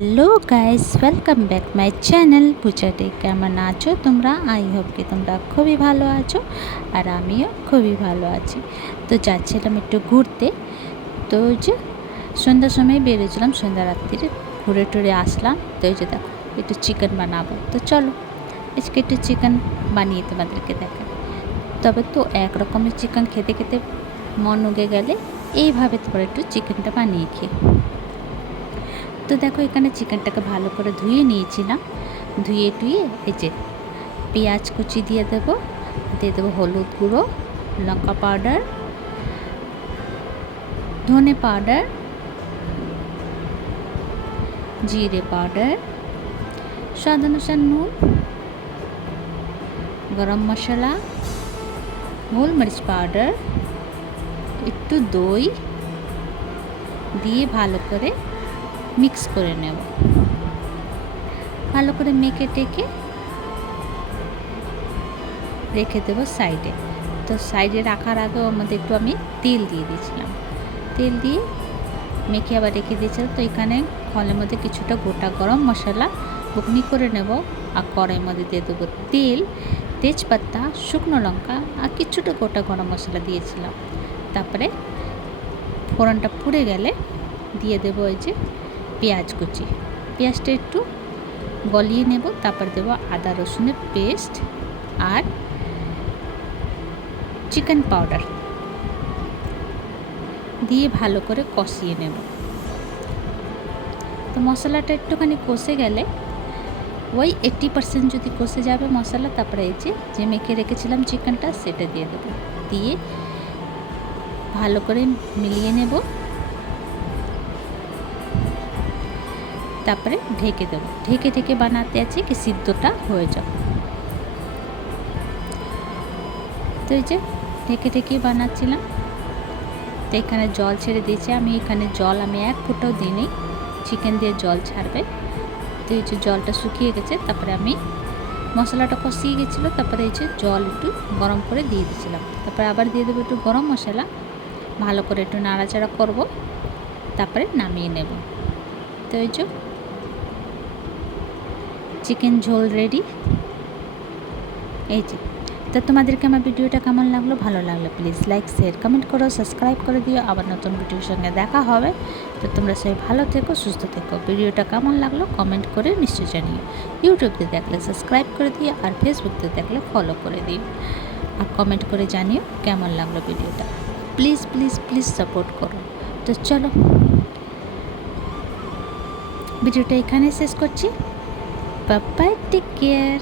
Hello guys, welcome back my channel পূজাতে। কেমন আছো তোমরা? আই হোপ কি তোমরা খুবই ভালো আছো, আর আমিও খুবই ভালো আছি। তো যাচ্ছিলাম একটু ঘুরতে। তো ওই যে সন্ধ্যার সময় বেরিয়েছিলাম, সন্ধ্যা রাত্রিরে ঘুরে টুরে আসলাম। তো ওই যে দেখো একটু চিকেন বানাবো, তো চলো আজকে একটু চিকেন বানিয়ে তোমাদেরকে দেখাই। তবে তো এক রকমের চিকেন খেতে খেতে মন উগে গেলে এইভাবে তোমরা একটু চিকেনটা বানিয়ে খেয়ে। তো দেখো এখানে চিকেনটাকে ভালো করে ধুয়ে নিয়েছিলাম। ধুয়ে টুয়ে এই যে পেঁয়াজ কুচি দিয়ে দেবো হলুদ গুঁড়ো, লঙ্কা পাউডার, ধনে পাউডার, জিরে পাউডার, স্বাদ অনুসার নুন, গরম মশলা, গোলমরিচ পাউডার, একটু দই দিয়ে ভালো করে মিক্স করে নেব। ভালো করে মেখে টেকে রেখে দেবো সাইডে। তো সাইডে রাখার আগেও আমাদের একটু আমি তেল দিয়ে দিয়েছিলাম, তেল দিয়ে মেখে আবার রেখে দিয়েছিলাম। তো এখানে খলের মধ্যে কিছুটা গোটা গরম মশলা বুকনি করে নেব, আর কড়াইয়ের মধ্যে দিয়ে দেবো তেল, তেজপাতা, শুকনো লঙ্কা আর কিছুটা গোটা গরম মশলা দিয়েছিলাম। তারপরে ফোড়নটা পুড়ে গেলে দিয়ে দেবো ওই যে পেঁয়াজ কুচি। পেঁয়াজটা একটু গলিয়ে নেব, তারপর দেবো আদা রসুনের পেস্ট আর চিকেন পাউডার দিয়ে ভালো করে কষিয়ে নেব। তো মশলাটা একটুখানি কষে গেলে ওই 80% যদি কষে যাবে মশলা, তারপরে এই যে মেখে রেখেছিলাম চিকেনটা সেটা দিয়ে দেবো, দিয়ে ভালো করে মিলিয়ে নেব। তারপরে ঢেকে দেবো, ঢেকে ঢেকে বানাতে আছে কি সিদ্ধটা হয়ে যাবে। তো এই যে ঢেকে ঢেকে বানাচ্ছিলাম। তো এখানে জল ছেড়ে দিয়েছি আমি, এখানে জল আমি এক ফোঁটাও দিইনি, চিকেন দিয়ে জল ছাড়বে। তো এই যে জলটা শুকিয়ে গেছে, তারপরে আমি মশলাটা কষিয়ে গেছিলো, তারপরে এই যে জল একটু গরম করে দিয়ে দিয়েছিলাম। তারপরে আবার দিয়ে দেবো একটু গরম মশলা, ভালো করে একটু নাড়াচাড়া করব, তারপরে নামিয়ে নেব। তো এই যে চিকেন ঝোল রেডি। এই যে তো তোমাদেরকে আমার ভিডিওটা কেমন লাগলো, ভালো লাগলো প্লিজ লাইক শেয়ার কমেন্ট করো, সাবস্ক্রাইব করে দিও। আবার নতুন ভিডিওর সঙ্গে দেখা হবে। তো তোমরা সবাই ভালো থেকো, সুস্থ থেকো। ভিডিওটা কেমন লাগলো কমেন্ট করে নিশ্চয়ই জানিও। ইউটিউবতে দেখলে সাবস্ক্রাইব করে দিও, আর ফেসবুকতে দেখলে ফলো করে দিও, আর কমেন্ট করে জানিও কেমন লাগলো ভিডিওটা। প্লিজ প্লিজ প্লিজ সাপোর্ট করো। তো চলো ভিডিওটা এখানে শেষ করছি। Bye bye, take care.